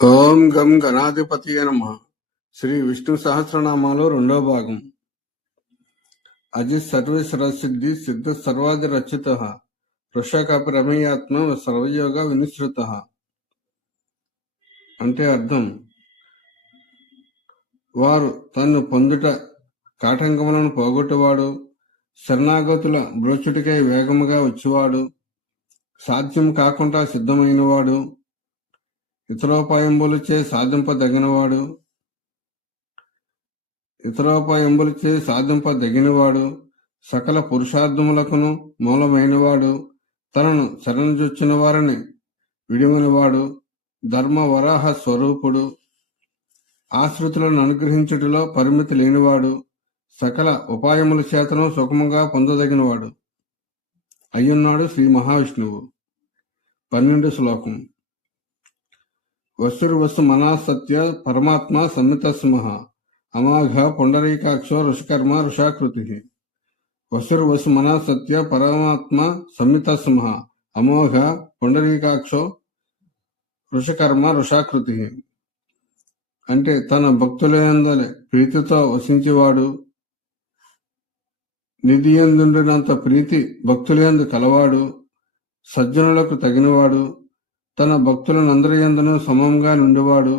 ఓం గం గణాధిపతియే నమః. శ్రీ విష్ణు సహస్రనామాలో రెండో భాగం. అజిత్ సర్వేశ్వర సిద్ధి సిద్ధ సర్వాది రచిత వృషకపి రమేయాత్మ సర్వయోగ వినిశ్రుత. అంటే అర్థం, వారు తన్ను పొందుట కాటంకములను పోగొట్టువాడు, శరణాగతుల బ్రోచుటికై వేగముగా వచ్చువాడు, సాధ్యం కాకుండా సిద్ధమైనవాడు, ఇతరోపాయంబులచే సాధింపదగినవాడు, సకల పురుషార్థములకును మూలమైనవాడు, తనను శరణుజొచ్చిన వారిని విడిమనివాడు, ధర్మ వరాహ స్వరూపుడు, ఆశ్రితులను అనుగ్రహించుటలో పరిమితి లేనివాడు, సకల ఉపాయముల చేతను సుఖముగా పొందదగినవాడు అయ్యున్నాడు శ్రీ మహావిష్ణువు. 12 శ్లోకం. వస్తుర్వస్తు మనా సత్య పరమాత్మ సంమితస్మః అమాఘ పుండరీకాక్షో ఋషికర్మ ఋషాకృతి. వస్తుర్వస్తు మనా సత్య పరమాత్మ సంమితస్మః అమోఘ పుండరీకాక్షో ఋషికర్మ ఋషాకృతి. అంటే తన భక్తులందరి ప్రీతితో వసించేవాడు, నిధియందుండినంత ప్రీతి భక్తులందు కలవాడు, సజ్జనులకు తగినవాడు, తన భక్తులనందరి యందును సమంగా నుండివాడు,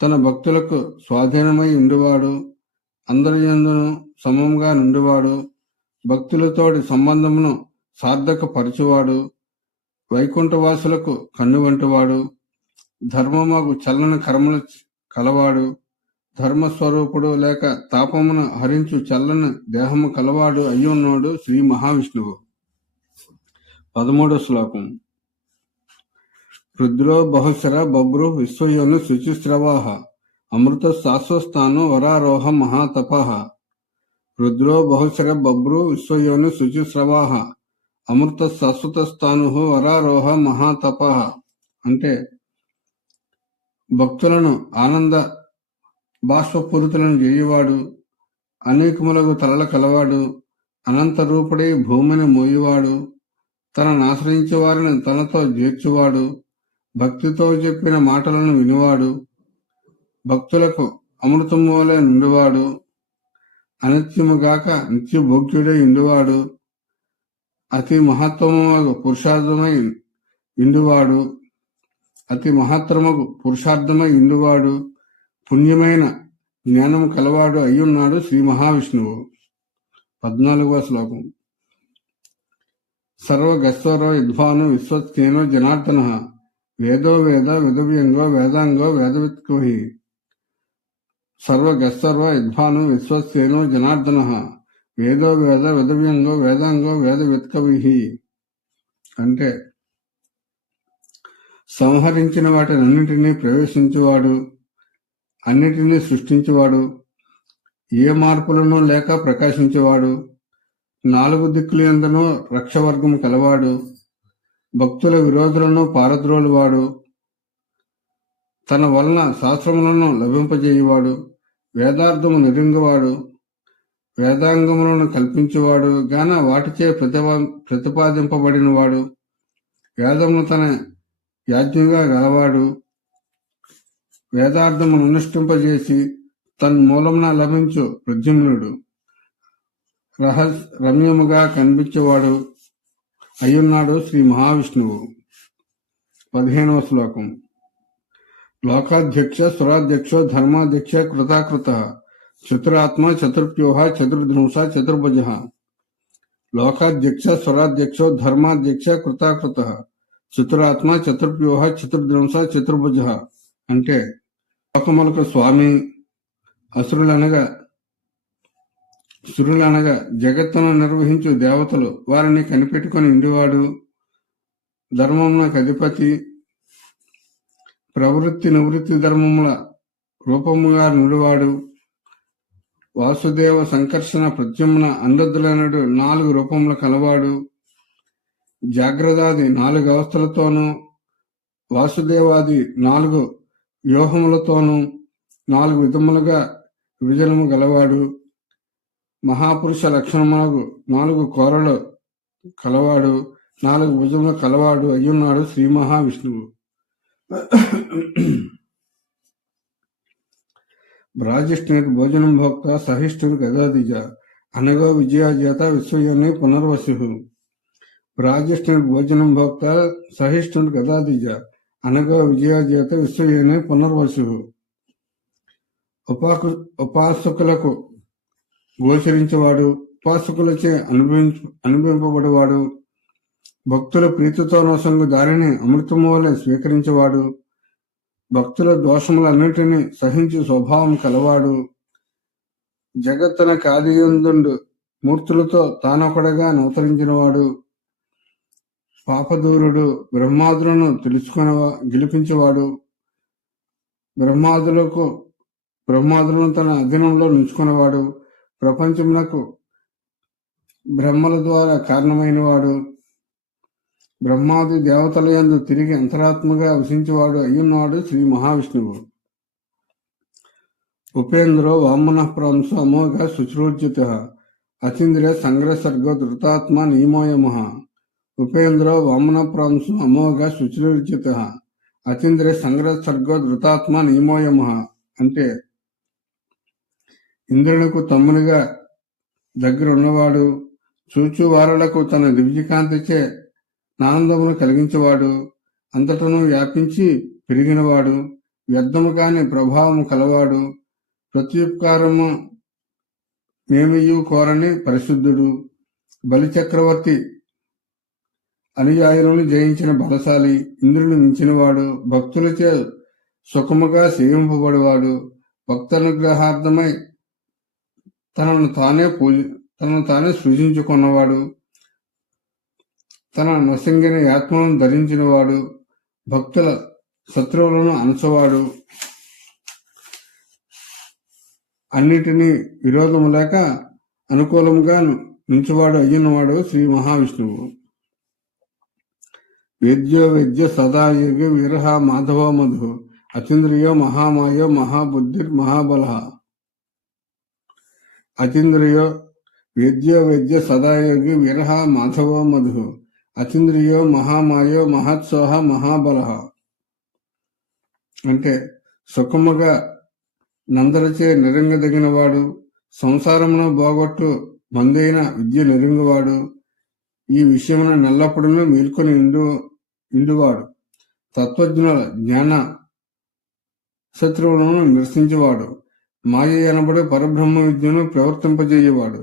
తన భక్తులకు స్వాధీనమై ఉండివాడు, అందరి యందును సమంగా నుండివాడు, భక్తులతోటి సంబంధమును సార్థకపరచువాడు, వైకుంఠవాసులకు కన్ను వంటివాడు, ధర్మమగు చల్లని కర్మలు కలవాడు, ధర్మస్వరూపుడు లేక తాపమును హరించు చల్లని దేహము కలవాడు అయ్యున్నాడు శ్రీ మహావిష్ణువు. 13 శ్లోకం. రుద్రో బహుశర బభ్రు విశ్వయోని శుచిస్రవాహ అమృత శాశ్వస్థాను వరారోహ మహాతపః. రుద్రో బహుశర బభ్రు విశ్వయోని శుచిస్రవాహ అమృత శాశ్వతస్థాను వరారోహ మహాతపః. అంటే భక్తులను ఆనంద బాష్పపూరితులను చేయువాడు, అనేకములకు తలల కలవాడు, అనంత రూపుడై భూమిని మోయువాడు, తనను ఆశ్రయించే వారిని తనతో చేర్చువాడు, భక్తితో చెప్పిన మాటలను వినివాడు, భక్తులకు అమృతము వలె నుండివాడు, అనిత్యముగాక నిత్యభోగ్యుడై ఉండివాడు, అతి మహత్తరమగు పురుషార్థమై ఇందువాడు, పుణ్యమైన జ్ఞానము కలవాడు అయ్యున్నాడు శ్రీ మహావిష్ణువు. 14వ శ్లోకం. సర్వగస్వర విద్వాను విశ్వస్కేనో జనార్దన వేదో వేద విదవ్యంగో వేదాంగో వేదవిత్కవి. సర్వగస్సర్వ విద్వాను విశ్వస్సేనో జనార్దన వేదో వేద విదవ్యంగో వేదాంగో వేదవిత్కవి. అంటే సంహరించిన వాటినన్నింటినీ ప్రవేశించువాడు, అన్నిటినీ సృష్టించువాడు, ఏ మార్పులను లేక ప్రకాశించేవాడు, 4 దిక్కులందునూ రక్షవర్గము కలవాడు, భక్తుల విరోధులను పారద్రోలువాడు, తన వలన శాస్త్రములను లభింపజేయువాడు, వేదార్థము నిరింగువాడు, వేదాంగములను కల్పించువాడు గాన వాటిచే ప్రతిపాదింపబడినవాడు, వేదమును తన యాజ్ఞగా గలవాడు, వేదార్థమును అనుష్ఠింపజేసి తన్మూలమున లభించు ప్రద్యుమ్నుడు, రమ్యముగా కనిపించేవాడు అయ్యున్నాడు శ్రీ మహావిష్ణువు. 15వ శ్లోకం. లోకాధ్యక్ష సురాధ్యక్షో ధర్మాధ్యక్ష కృతాకృత చతురాత్మ చతుర్ప్యూహ చతుర్ధనుష చతుర్భుజ. లోకాధ్యక్ష సురాధ్యక్షో ధర్మాధ్యక్ష కృతాకృత చతురాత్మ చతుర్ప్యూహ చతుర్ధనుష చతుర్భుజ. అంటే లోకములకు స్వామి, సురులనగా జగత్తును నిర్వహించు దేవతలు వారిని కనిపెట్టుకుని ఉండివాడు, ధర్మమునకు అధిపతి, ప్రవృత్తి నివృత్తి ధర్మముల రూపముగా నుండివాడు, వాసుదేవ సంకర్షణ ప్రత్యమున అందద్దులనడు 4 రూపముల కలవాడు, జాగ్రత్తాది 4 అవస్థలతోనూ వాసుదేవాది 4 వ్యూహములతోనూ 4 విధములుగా విభజనము గలవాడు, మహాపురుష లక్షణములకు 4 కోరలు కలవాడు, 4 భుజములు కలవాడు అయ్యున్నాడు శ్రీ మహావిష్ణువు. భోజనం భోక్త సహిష్ఠుర్ గదాదిజ అనగో విజయాజేత విశ్వయోని పునర్వసు. భోజనం భోక్త సహిష్ఠుర్ గదాదిజ అనగో విజయాజేత విశ్వయోని పునర్వసు. ఉపాసకులకు గోచరించేవాడు, ఉపాసకులచే అనుభవింపబడేవాడు, భక్తుల ప్రీతితో నొసంగు దారిని అమృతము వలె స్వీకరించేవాడు, భక్తుల దోషములన్నిటినీ సహించు స్వభావం కలవాడు, జగత్తునకు ఆదియందుండు మూర్తులతో తానొకడగా అవతరించినవాడు, పాపదూరుడు, బ్రహ్మాదులను గెలిపించేవాడు, బ్రహ్మాదులను తన అధీనంలో ఉంచుకునేవాడు, ప్రపంచమునకు బ్రహ్మల ద్వారా కారణమైనవాడు, బ్రహ్మాది దేవతల యందు తిరిగి అంతరాత్మగా వసించేవాడు అయ్యున్నాడు శ్రీ మహావిష్ణువు. ఉపేంద్రో వామన ప్రాంశ అమోఘ శుశ్రూర్జిత అతీంద్రియ సంగ్రహ సర్గో ధృతాత్మ నియమోయమ. ఉపేంద్రో వామన ప్రాంశ అమోఘ శుశ్రూర్జిత అతీంద్రియ సంగ్రహ సర్గో ధృతాత్మ నియమోయమ అంటే ఇంద్రునికి తమ్మునిగా దగ్గర ఉన్నవాడు, చూచువారులకు తన దివ్యకాంతిచే ఆనందమును కలిగించేవాడు, అంతటను వ్యాపించి పెరిగినవాడు, వ్యర్థము కాని ప్రభావము కలవాడు, ప్రత్యుపకారము మేమియు కోరని పరిశుద్ధుడు, బలిచక్రవర్తి అనుయాయులను జయించిన బలశాలి, ఇంద్రుని మించినవాడు, భక్తులచే సుఖముగా సేవింపబడేవాడు, భక్తానుగ్రహార్థమై తనను తానే సృజించుకున్నవాడు, తన నొసంగిన ఆత్మను ధరించినవాడు, భక్తుల శత్రువులను అణచవాడు, అన్నిటినీ విరోధము లేక అనుకూలముగా నుంచువాడు అయ్యున్నవాడు శ్రీ మహావిష్ణువు. వేద్య సదాయుగ విరహ మాధవ మధు అతీంద్రియో మహామాయో మహాబుద్ధిర్ మహాబల. అతీంద్రియో వేద్య సదాయోగి విరహ మాధవ మధు అతీంద్రియో మహామాయో మహత్సోహ మహాబల. అంటే సుఖముగా నందరచే నెరింగదగినవాడు, సంసారమును బాగొట్టు మందైన విద్య నెరింగువాడు, ఈ విషయమును నెల్లప్పుడూ మేల్కొని ఇండువాడు, తత్వజ్ఞుల జ్ఞాన శత్రువులను నిరసించేవాడు, మాయ అనబడే పరబ్రహ్మ విద్యను ప్రవర్తింపజేయవాడు,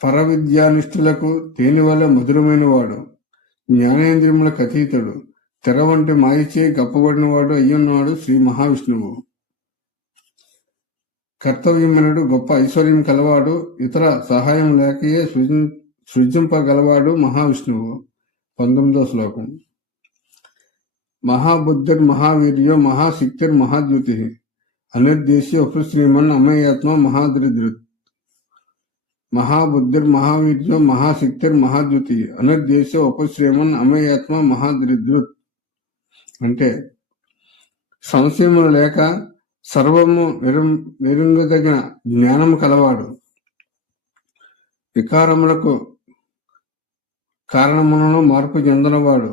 పరవిద్యానిష్ఠులకు తేనె వల్ల మధురమైన వాడు, జ్ఞానేంద్రియములకు అతీతుడు, తెర వంటి మాయచే గప్పబడినవాడు అయ్యున్నాడు శ్రీ మహావిష్ణువు. కర్తవ్యమైనడు, గొప్ప ఐశ్వర్యం కలవాడు, ఇతర సహాయం లేకయే సృజింపగలవాడు మహావిష్ణువు. 19వ శ్లోకం. మహాబుద్ధిర్ మహావీర్యో మహాశక్తిర్ మహాద్యుతి అనిర్దేశ్య ఉపశ్రీమన్ అమయాత్మ మహాద్రిదృత్. మహాబుద్ధిర్ మహావీర్యో మహాశక్తిర్ మహాద్యుతి అనిర్దేశ్య ఉపశ్రీమన్ అమయాత్మ మహాద్రిదృత్ అంటే సంశయములు లేక సర్వము నిరుంగదగిన జ్ఞానము కలవాడు, వికారములకు కారణములను మార్పు చెందినవాడు,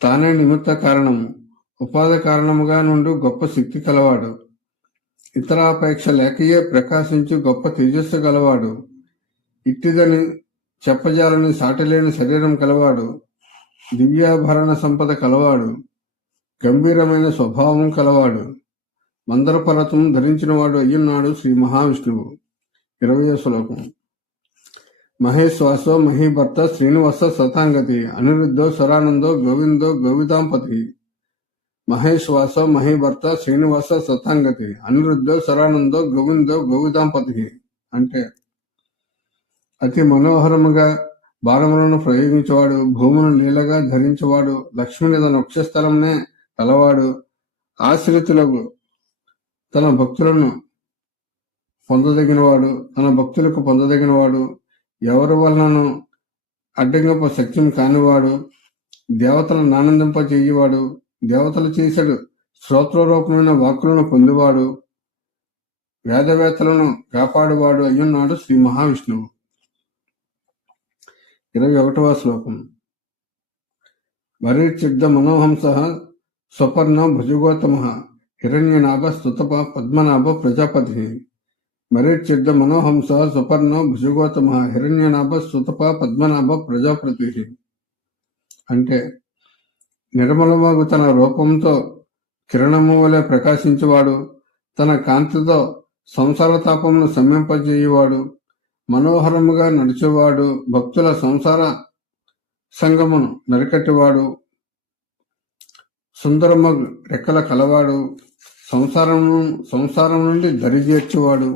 తానే నిమిత్త కారణము, ఉపాధి కారణముగా నుండి గొప్ప శక్తి కలవాడు, ఇతరాపేక్ష లేకయే ప్రకాశించు గొప్ప తేజస్సు గలవాడు, ఇట్టిదని చెప్పజాలని సాటిలేని శరీరం కలవాడు, దివ్యాభరణ సంపద కలవాడు, గంభీరమైన స్వభావం కలవాడు, మందర పర్వతం ధరించినవాడు అయ్యున్నాడు శ్రీ మహావిష్ణువు. 20వ శ్లోకం. మహేశ్వాసో మహీభర్త శ్రీనివాస సతాంగతి అనిరుద్ధో స్వరానందో గోవిందో గోవిదాంపతి. మహేశ్వాసో మహీభర్త శ్రీనివాస సతాంగతి అనిరుద్ధో స్వరానందో గోవిందో గోవిదాంపతి అంటే అతి మనోహరముగా బాణములను ప్రయోగించేవాడు, భూమును లీలగా ధరించేవాడు, లక్ష్మిని తన వక్షస్థలంనే కలవాడు, ఆశ్రితులకు తన భక్తులకు పొందదగినవాడు, ఎవరి వలనను అడ్డంగప సత్యం కానివాడు, దేవతలను ఆనందింపచేయువాడు, దేవతలు చేశాడు స్తోత్రరూపమైన వాక్కులను పొందివాడు, వేదవేత్తలను కాపాడువాడు అయ్యున్నాడు శ్రీ మహావిష్ణువు. 21వ శ్లోకం. వరీర్చిద్ద మనోహంస స్వపర్ణ భుజగోత్తమ హిరణ్యనాభ స్తుతప పద్మనాభ ప్రజాపతి. మరీచిద్ద మనోహంస సుపర్ణో భుజగోతమ హిరణ్యనాభ స్తుతప పద్మనాభ ప్రజాపతి. అంటే నిర్మలమగు తన రూపంతో కిరణము వలె ప్రకాశించేవాడు, తన కాంతితో సంసార తాపమును శమింపజేయువాడు, మనోహరముగా నడిచేవాడు, భక్తుల సంసార సంగమును నరికట్టివాడు, సుందరమగు రెక్కల కలవాడు, సంసారం నుండి దరిచేర్చువాడు,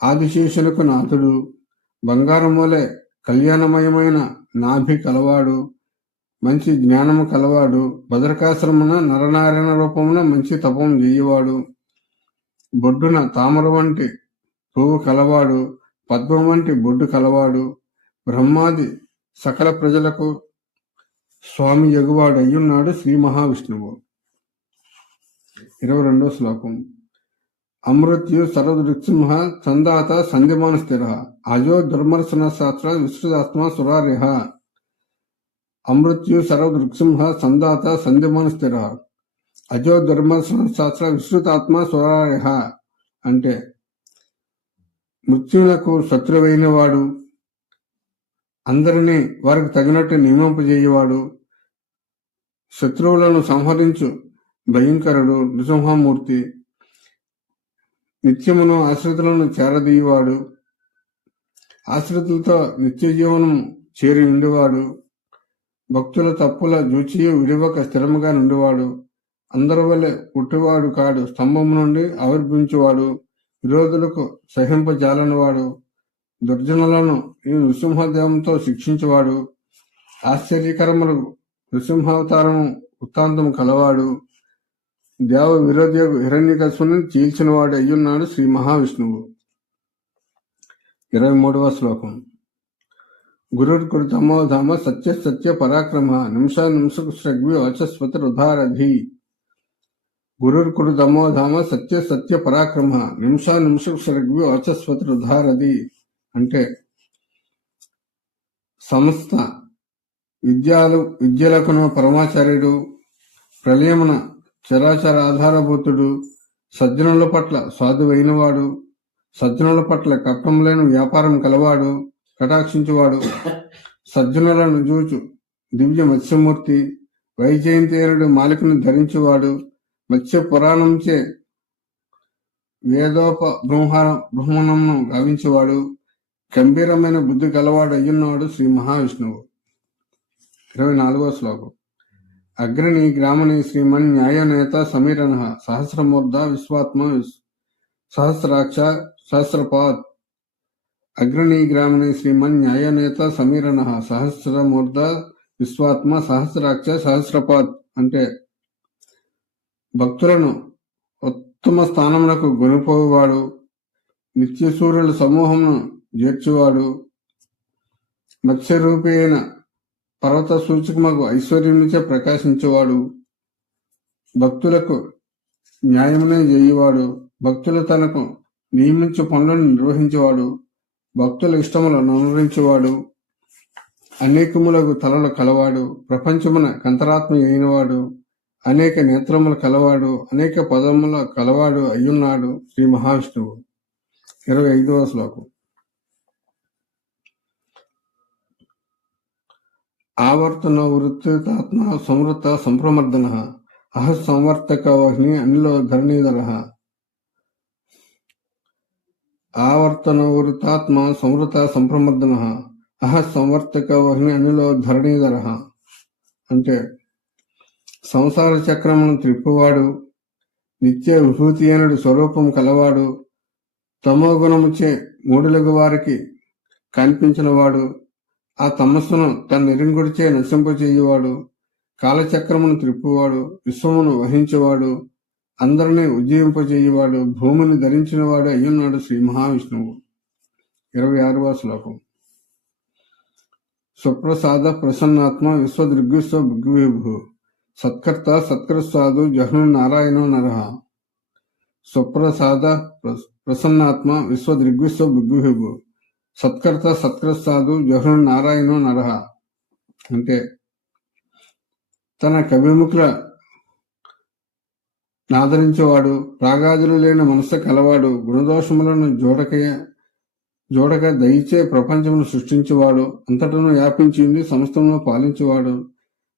ఆదిశేషునకు నాథుడు, బంగారం వలె కళ్యాణమయమైన నాభి కలవాడు, మంచి జ్ఞానము కలవాడు, భద్రకాశ్రమున నరనారాయణ రూపమున మంచి తపం చేయువాడు, బొడ్డున తామర వంటి పువ్వు కలవాడు, పద్మం వంటి బొడ్డు కలవాడు, బ్రహ్మాది సకల ప్రజలకు స్వామి యగువాడు అయ్యున్నాడు శ్రీ మహావిష్ణువు. 22వ శ్లోకం. అమృత్యు సరదృక్సింహ చందాత సంధిమాన స్థిర అజో దుర్మర్శన శాస్త్ర విశ్రుతాత్మ సురారిహ. అమృత్యు సర్వదృక్సింహ సందాత సంధిమాన స్థిర అజో దుర్మర్శన శాస్త్ర విశ్రుతాత్మ సురారిహ. అంటే మృత్యువులకు శత్రువైన వాడు, అందరినీ వారికి తగినట్టు నియమింపజేయవాడు, శత్రువులను సంహరించు భయంకరుడు నృసింహమూర్తి, నిత్యమును ఆశ్రితులను చేరదీయవాడు, ఆశ్రితులతో నిత్య జీవనము చేరి ఉండేవాడు, భక్తుల తప్పుల జూచియు విడివక స్థిరముగా నుండివాడు, అందరి వలె పుట్టివాడు కాడు, స్తంభం నుండి ఆవిర్భించువాడు, విరోధులకు సహింపజాలనివాడు, దుర్జనులను ఈ నృసింహదేవంతో శిక్షించేవాడు, ఆశ్చర్యకరములు నృసింహావతారము వృత్తాంతము కలవాడు, దేవ విరోధి హిరణ్యకశిపుని చీల్చినవాడు అయ్యున్నాడు శ్రీ మహావిష్ణువు. 23వ శ్లోకం. గురుర్కృతమోధామ సత్య సత్య పరాక్రమ నిమిషానిమిషగ్వి వాచస్పతి రుధారధి. గురుర్కృతమోధామ సత్య సత్య పరాక్రమ నిమిషానిమిషగ్వి వాచస్పతి రుధారధి. అంటే సమస్త విద్యలకును పరమాచార్యుడు, ప్రళయమున చరాచర ఆధారభూతుడు, సజ్జనుల పట్ల సాధువైనవాడు, సజ్జనుల పట్ల కప్పం లేని వ్యాపారం కలవాడు, కటాక్షించువాడు, సజ్జనులను జూచు దివ్య మత్స్యమూర్తి, వైజయంతియనుడు మాలికను ధరించువాడు, మత్స్య పురాణంచే బ్రహ్మణంను గావించేవాడు, గంభీరమైన బుద్ధి కలవాడు అయ్యున్నాడు శ్రీ మహావిష్ణువు. 24వ శ్లోకం. అగ్రణి గ్రామణి శ్రీమన్ న్యాయనేత సమీరణ సహస్రమూర్ధ విశ్వాత్మ సహస్రాక్ష సహస్రపాత్. అగ్రణి గ్రామణి శ్రీమన్ న్యాయనేత సమీరణ సహస్రమూర్ధ విశ్వాత్మ సహస్రాక్ష సహస్రపాత్. అంటే భక్తులను ఉత్తమ స్థానములకు గొనిపోవాడు, నిత్యసూర్యుల సమూహమును చేర్చువాడు, మత్స్యరూపి అయిన పర్వత సూచకమగు ఐశ్వర్యముచే ప్రకాశించేవాడు, భక్తులకు న్యాయమునే చేయువాడు, భక్తులు తనకు నియమించు పనులను నిర్వహించేవాడు, భక్తుల ఇష్టములను అనుసరించేవాడు, అనేకములకు తలలు కలవాడు, ప్రపంచమున కంతరాత్మ అయినవాడు, అనేక నేత్రములు కలవాడు, అనేక పదముల కలవాడు అయ్యున్నాడు శ్రీ మహావిష్ణువు. 25వ శ్లోకం. ఆవర్తన వృత్తాత్మ సంవృత సంప్రమర్దన అహ సంవర్తక వహ్ని అనిలో ధరణీధర. ఆవర్తన వృత్తాత్మ సంవృత సంప్రమర్దన అహ సంవర్తక వహ్ని అనిలో ధరణీధర. అంటే సంసార చక్రమును త్రిప్పువాడు, నిత్య విభూతి అనుడు స్వరూపం కలవాడు, తమో గుణముచే మూడులగు వారికి కనిపించినవాడు, ఆ తమస్సును తన నిరింగుడిచే నశింపచేయువాడు, కాలచక్రమును త్రిప్పువాడు, విశ్వమును వహించేవాడు, అందరినీ ఉజ్జీవింపజేయువాడు, భూమిని ధరించినవాడు అయ్యున్నాడు శ్రీ మహావిష్ణువు. 26వ శ్లోకం. సుప్రసాద ప్రసన్నాత్మ విశ్వదృగ్విశ్వ భృగ్విభు సత్కర్త సత్కృత్సాదు జహ్ను నారాయణో నరః. సుప్రసాద ప్రసన్నాత్మ విశ్వదృగ్విశ్వ భృగ్విభు సత్కర్త సత్కృత్సాదు జహ్ను నారాయణో నరః. అంటే తన కవిముఖుల నాదరించేవాడు, రాగాదులు లేని మనస్సు కలవాడు, గుణదోషములను జోడక దయచే ప్రపంచమును సృష్టించేవాడు, అంతటను వ్యాపించింది సమస్తమును పాలించేవాడు,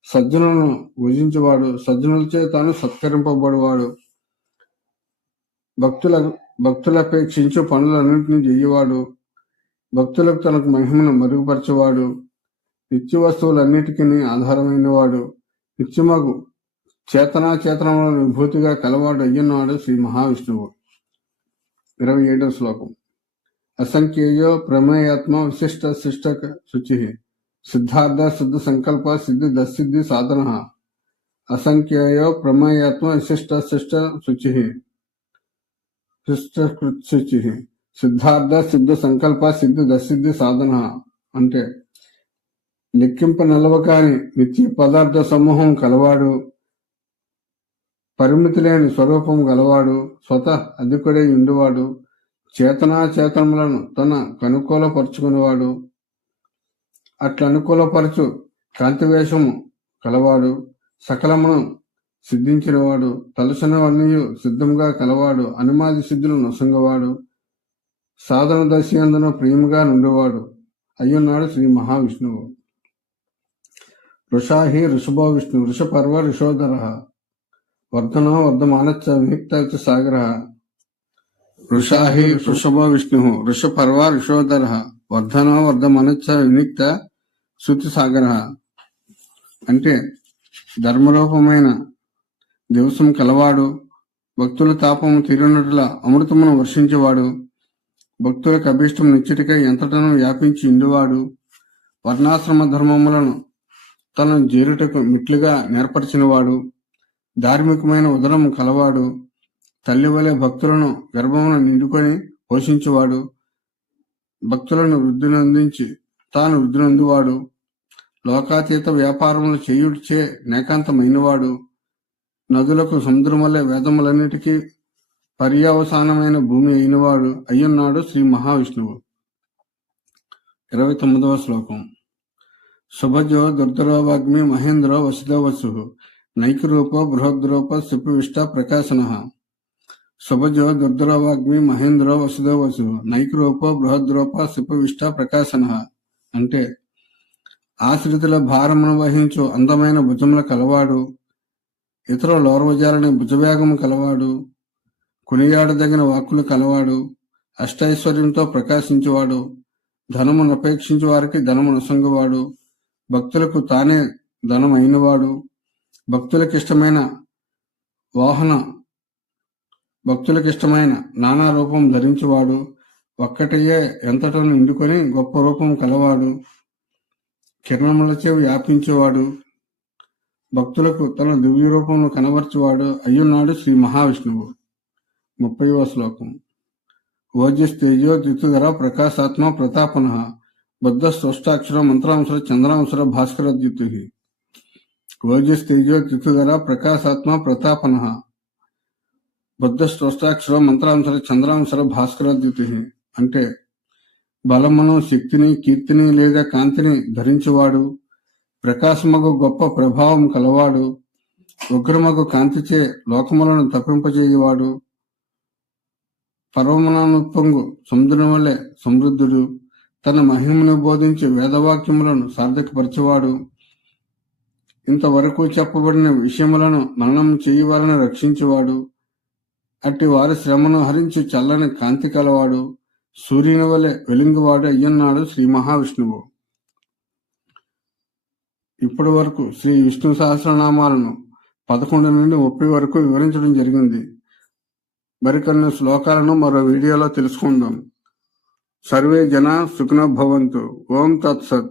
సజ్జనులను పూజించేవాడు, సజ్జనులచే తాను సత్కరింపబడేవాడు, భక్తులపేక్షించు పనులన్నింటినీ చెయ్యవాడు, భక్తులకు తనకు మహిమను మరుగుపరచేవాడు, నిత్య వస్తువులన్నిటికీ ఆధారమైనవాడు, నిత్యమగు చేతనాచేతనములను విభూతిగా కలవాడు అయ్యున్నాడు శ్రీ మహావిష్ణువు. 27వ శ్లోకం. అసంఖ్యేయో ప్రమేయాత్మ విశిష్ట శిష్ట శుచి సిద్ధార్థ శుద్ధ సంకల్ప సిద్ధి దసిద్ధి సాధన. అసంఖ్యేయో ప్రమేయాత్మ విశిష్ట శిష్ట శుచి శుచి సిద్ధార్థ సిద్ధ సంకల్ప సిద్ధి దసిద్ధి సాధన అంటే లెక్కింప నిలవకాని నిత్య పదార్థ సమూహం కలవాడు, పరిమితి లేని స్వరూపం గలవాడు, స్వతః అధికుడై ఉండివాడు, చేతనాచేతనములను తన కనుకూలపరుచుకునేవాడు, అట్లా అనుకూలపరచు కాంతివేషము కలవాడు, సకలమును సిద్ధించినవాడు, తలసినవన్నీ సిద్ధముగా కలవాడు, అనుమాది సిద్ధులు నొసంగవాడు, సాధన దశయందున ప్రియముగా నుండివాడు అయ్యున్నాడు శ్రీ మహావిష్ణువు. వృషాహి ఋషభో విష్ణు వృషపర్వ ఋషోధర వర్ధనో వర్ధమానచ్చ వినిక్త సాగర. వృషాహి వృషభో విష్ణు వృషపర్వ ఋషోధర వర్ధనో వర్ధమానచ్చ వినిక్త శృతి సాగర అంటే ధర్మరూపమైన దివసం కలవాడు, భక్తుల తాపము తీరినట్ల అమృతమును వర్షించేవాడు, భక్తులకు అభీష్టం నిశ్చిటికై ఎంతటను వ్యాపించి ఇండువాడు, వర్ణాశ్రమ ధర్మములను తనను జేరుటకు మిట్లుగా నేర్పరిచినవాడు, ధార్మికమైన ఉదరం కలవాడు, తల్లి వలె భక్తులను గర్భమును నిండుకొని పోషించేవాడు, భక్తులను వృద్ధిని అందించి తాను వృద్ధినందువాడు, లోకాతీత వ్యాపారములు చేయుడిచే నేకాంతమైనవాడు, నదులకు సముద్రములే వేదములన్నిటికీ పర్యవసానమైన భూమి అయినవాడు అయ్యున్నాడు శ్రీ మహావిష్ణువు. 29వ శ్లోకం. శుభజో దుర్ధరోవాగ్మి మహేంద్రో వసుదో వసు నైకరూపో బృహద్రూప సుపివిష్ట ప్రకాశన. శుభజో దుర్ధరోవాగ్మి మహేంద్రో వసుదో వసు నైకరూపో బృహద్రూప సుపివిష్ట ప్రకాశన అంటే ఆశ్రితుల భారమును వహించు అందమైన భుజముల కలవాడు, ఇతరుల ఓర్వజాలని భుజవేగము కలవాడు, కొనియాడదగిన వాక్కులు కలవాడు, అష్టైశ్వర్యంతో ప్రకాశించేవాడు, ధనమును అపేక్షించే వారికి ధనము నొసంగువాడు, భక్తులకు తానే ధనం అయినవాడు, భక్తులకిష్టమైన నానా రూపం ధరించేవాడు, ఒక్కటయ్యే ఎంతటను నిండుకొని గొప్ప రూపం కలవాడు, కిరణములచే వ్యాపించేవాడు, భక్తులకు తన దివ్య రూపమును కనబర్చేవాడు అయ్యున్నాడు శ్రీ మహావిష్ణువు. 30వ శ్లోకం. ఓజస్తేజో ద్యుతిధర ప్రకాశాత్మ ప్రతాపన బుద్ధ స్రష్టాక్షర మంత్రాంశర చంద్రాంశర భాస్కర ద్యుతి. ఓజస్తేజో ద్యుతిధర ప్రకాశాత్మ ప్రతాపన బుద్ధ స్రష్టాక్షర మంత్రాంశర చంద్రాంశర భాస్కర ద్యుతి అంటే బలమును శక్తిని కీర్తిని లేదా కాంతిని ధరించేవాడు, ప్రకాశమగు గొప్ప ప్రభావం కలవాడు, ఉగ్రమగు కాంతిచే లోకములను తప్పింపజేయవాడు, పర్వమునొప్పొంగు సముద్రం వలె సమృద్ధుడు, తన మహిమను బోధించి వేదవాక్యములను సార్థకపరచేవాడు, ఇంతవరకు చెప్పబడిన విషయములను మననం చేయవాలని రక్షించేవాడు, అట్టి వారి శ్రమను హరించి చల్లని కాంతి కలవాడు, సూర్యుని వలె వెలుగువాడు అయ్యున్నాడు శ్రీ మహావిష్ణువు. ఇప్పటి వరకు శ్రీ విష్ణు సహస్రనామాలను 11 నుండి 30 వరకు వివరించడం జరిగింది. మరికొన్ని శ్లోకాలను మరో వీడియోలో తెలుసుకుందాం. సర్వే జన సుఖినో భవంతు. ఓం తత్సత్.